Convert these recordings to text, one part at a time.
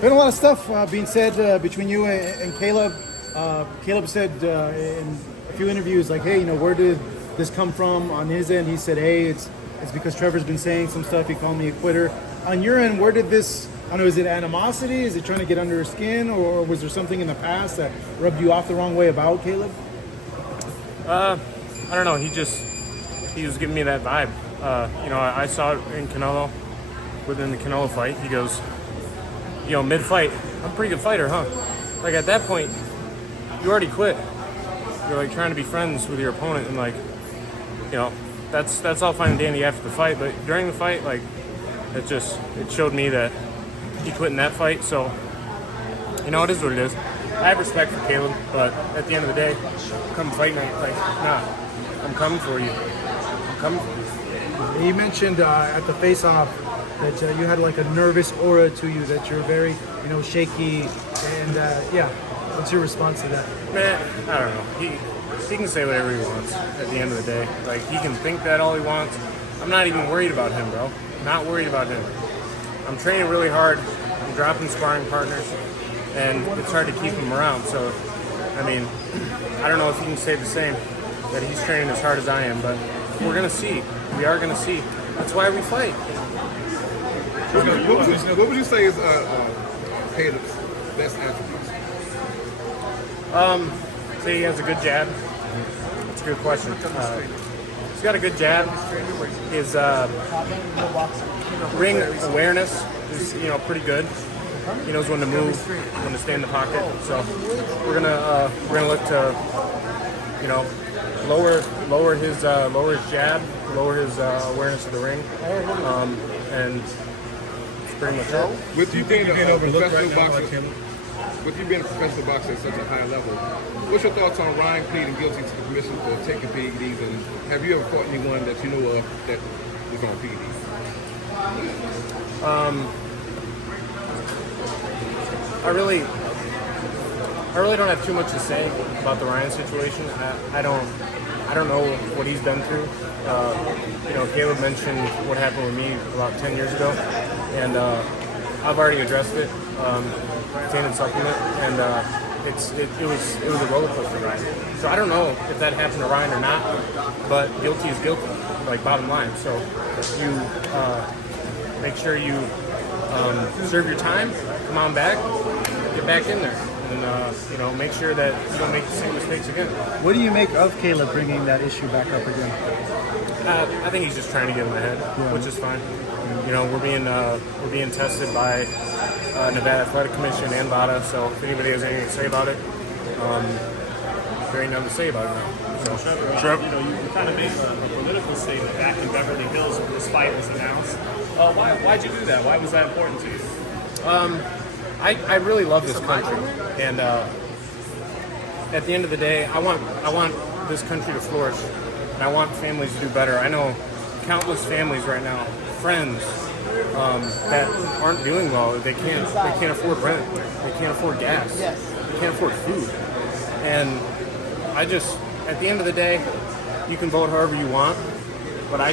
Been a lot of stuff being said between you and Caleb. Caleb said in a few interviews, like, hey, where did this come from? On his end, he said, hey, it's because Trevor's been saying some stuff. He called me a quitter. On your end, where did this, I don't know, is it animosity? Is it trying to get under his skin? Or was there something in the past that rubbed you off the wrong way about Caleb? I don't know. He was giving me that vibe. I saw it in Canelo, within the Canelo fight. He goes, mid-fight, I'm a pretty good fighter, huh? Like, at that point, you already quit. You're, like, trying to be friends with your opponent, and, like, that's all fine and dandy after the fight, but during the fight, like, it showed me that he quit in that fight, so, it is what it is. I have respect for Caleb, but at the end of the day, come fight night, like, nah, I'm coming for you. I'm coming for you. You mentioned at the face-off that you had like a nervous aura to you, that you're very, shaky, and what's your response to that? Man, I don't know. He can say whatever he wants at the end of the day. Like, he can think that all he wants. I'm not even worried about him, bro. Not worried about him. I'm training really hard. I'm dropping sparring partners, and it's hard to keep him around. So, I mean, I don't know if he can say the same, that he's training as hard as I am, but we're going to see. We are going to see. That's why we fight. What would you say is Caleb's best attributes? Say he has a good jab. That's a good question. He's got a good jab. His ring awareness is pretty good. He knows when to move, when to stay in the pocket. So we're gonna look to lower his jab, lower his awareness of the ring, and that's pretty much it. With you being a professional boxer, with you being a professional boxer at such a high level, what's your thoughts on Ryan pleading guilty to the commission for taking PEDs, and have you ever fought anyone that you know of that was on PEDs? I really don't have too much to say about the Ryan situation. I don't know what he's been through. Caleb mentioned what happened with me about 10 years ago, and I've already addressed it, tainted supplement, and it was a roller coaster ride. So I don't know if that happened to Ryan or not, but guilty is guilty, like, bottom line. So you make sure you serve your time, come on back, get back in there, and make sure that you don't make the same mistakes again. What do you make of Caleb bringing that issue back up again? I think he's just trying to get in my head, which is fine. We're being tested by Nevada Athletic Commission and VADA, so if anybody has anything to say about it, there ain't nothing to say about it now. So, Trevor, you kind of made a political statement back in Beverly Hills when this fight was announced. Why'd you do that? Why was that important to you? I really love this country, and at the end of the day, I want this country to flourish, and I want families to do better. I know countless families right now, friends, that aren't doing well. They can't afford rent. They can't afford gas. They can't afford food. And at the end of the day, you can vote however you want, but I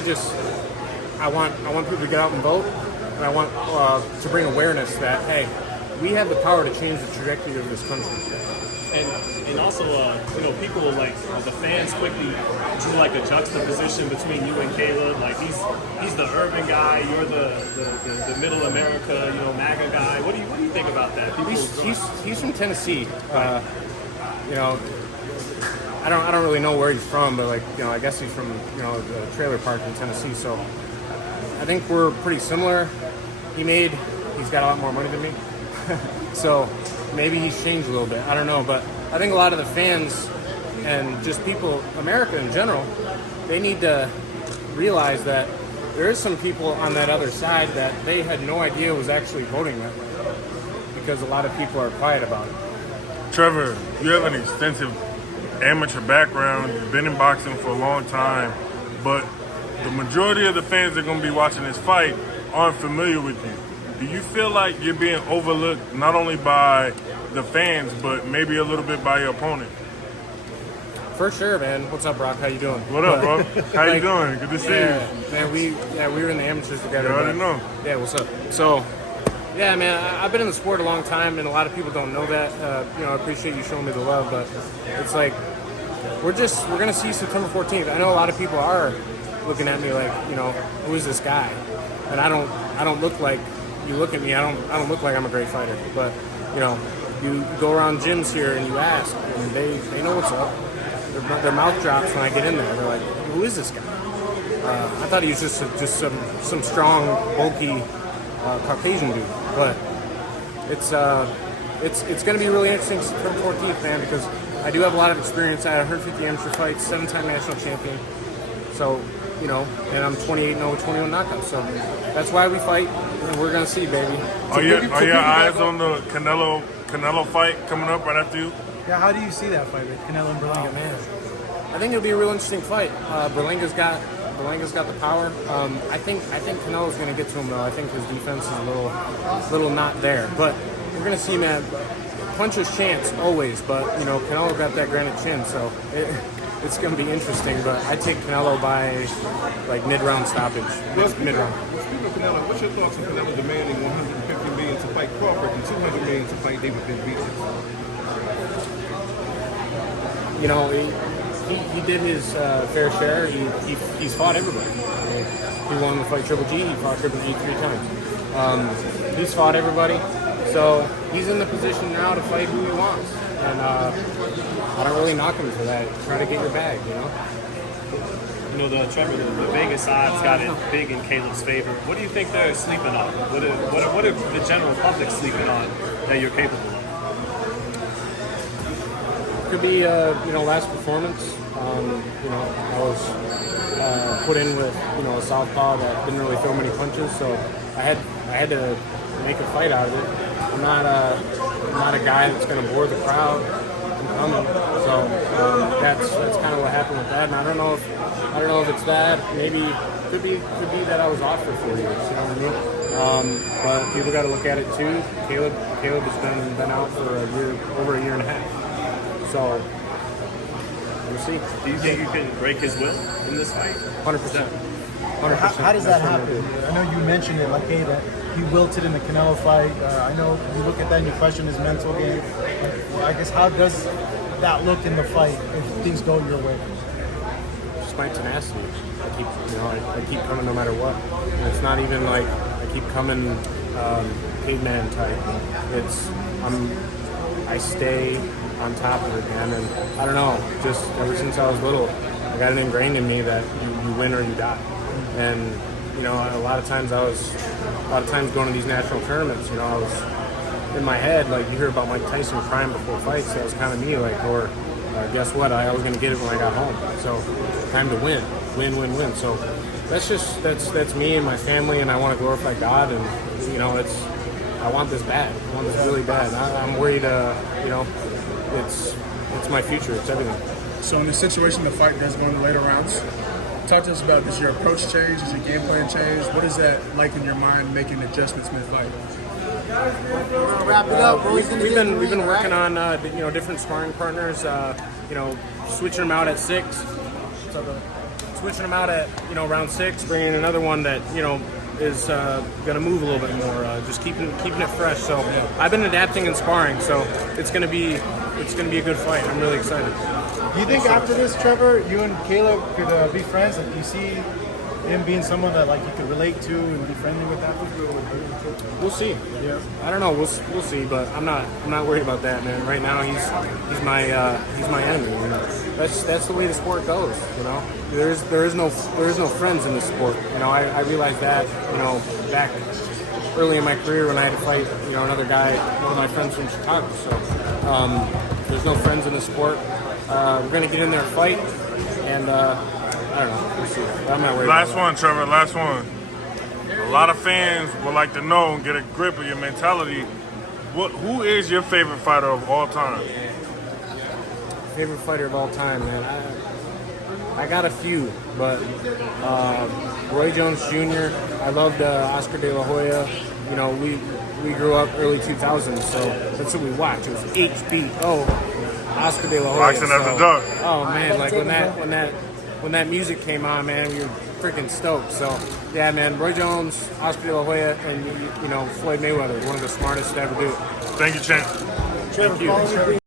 want people to get out and vote, and I want to bring awareness that, hey, we have the power to change the trajectory of this country. And also, people like the fans quickly drew like a juxtaposition between you and Caleb. Like, he's the urban guy, you're the middle America, MAGA guy. What do you think about that? He's from Tennessee. I don't really know where he's from, but I guess he's from the trailer park in Tennessee. So I think we're pretty similar. He's got a lot more money than me. So maybe he's changed a little bit. I don't know, but I think a lot of the fans and just people, America in general, they need to realize that there is some people on that other side that they had no idea was actually voting that way, because a lot of people are quiet about it. Trevor, you have an extensive amateur background. You've been in boxing for a long time, but the majority of the fans that are going to be watching this fight aren't familiar with you. Do you feel like you're being overlooked not only by the fans, but maybe a little bit by your opponent? For sure, man. What's up, Brock? How you doing? What up, bro? How you doing? Good to see you. Man, we were in the amateurs together. You already know. Yeah, what's up? So, Yeah, man, I've been in the sport a long time, and a lot of people don't know that. I appreciate you showing me the love, but it's like we're gonna see September 14th. I know a lot of people are looking at me like, who is this guy? And I don't look like you look at me. I don't look like I'm a great fighter, but you go around gyms here and you ask, and they know what's up. Their mouth drops when I get in there. They're like, who is this guy? I thought he was just some strong, bulky Caucasian dude, but it's going to be really interesting September 14th, man, because I do have a lot of experience. I had 150 amateur fights, 7-time national champion. So, and I'm 28-0, 21 knockouts. So that's why we fight, and we're going to see, baby. Are your eyes on the Canelo fight coming up right after you? Yeah, how do you see that fight with Canelo and Berlanga? Oh, man. I think it'll be a real interesting fight. Berlanga's got the power. I think Canelo's going to get to him, though. I think his defense is a little not there. But we're going to see, man. Puncher's chance always, but Canelo got that granite chin, so it's going to be interesting. But I take Canelo by like mid-round stoppage. Mid-round. Speaking of Canelo, what's your thoughts on Canelo demanding $150 million to fight Crawford and $200 million to fight David Benavidez? He did his fair share. He's fought everybody. He won the fight Triple G. He fought Triple G 3 times. He's fought everybody. So he's in the position now to fight who he wants. And I don't really knock him for that. Try to get your bag, Trevor, the Vegas odds got it big in Caleb's favor. What do you think they're sleeping on? What are the general public sleeping on that you're capable of? Could be, last performance. I was put in with, a southpaw that didn't really throw many punches, so I had to make a fight out of it. I'm not a guy that's going to bore the crowd from coming. So that's kind of what happened with that. And I don't know if it's that. Maybe could be that I was off for 4 years. You know what I mean? But people got to look at it too. Caleb has been out for over a year and a half. So we'll see. Do you think you can break his will in this fight? 100%. 100%. How does that happen? I know you mentioned it, like, hey, that he wilted in the Canelo fight. I know you look at that and you question his mental game. I guess how does that look in the fight if things go your way? Just my tenacity. I keep coming no matter what. And it's not even like I keep coming caveman type. I stay on top of it, man. And I don't know, just ever since I was little, I got it ingrained in me that you win or you die. And a lot of times going to these national tournaments, I was in my head, like you hear about Mike Tyson crying before fights, that was kind of me, like, or guess what, I was going to get it when I got home. So time to win. So that's me and my family, and I want to glorify God, and I want this bad. I want this really bad. I'm worried, it's my future, it's everything. So in the situation the fight does go in the later rounds, talk to us about, does your approach change? Does your game plan change? What is that like in your mind, making adjustments mid-fight? Wrap it up. We've been working on different sparring partners. Switching them out at 6. Switching them out at round 6. Bringing another one that is going to move a little bit more. Just keeping it fresh. So I've been adapting and sparring. So it's going to be a good fight. I'm really excited. Do you think after this, Trevor, you and Caleb could be friends? Like, do you see him being someone that like you could relate to and be friendly with after? We'll see. Yeah. I don't know. We'll see. But I'm not worried about that, man. Right now, he's my enemy. That's the way the sport goes. There is no friends in the sport. I realized that back early in my career when I had to fight another guy, one of my friends from Chicago. So there's no friends in the sport. We're going to get in there and fight, and I don't know. We'll see. I'm not worried. Last one, Trevor. Last one. A lot of fans would like to know and get a grip of your mentality. Who is your favorite fighter of all time? Favorite fighter of all time, man. I got a few, but Roy Jones Jr. I loved Oscar De La Hoya. We grew up early 2000s, so that's what we watched. It was HBO. Oscar De La Hoya. Boxing after dark. Oh man, like when that music came on, man, freaking stoked. So, yeah, man, Roy Jones, Oscar De La Hoya, and, you know, Floyd Mayweather, one of the smartest to ever do it. Thank you, champ. Trevor, Thank you. follow me, please.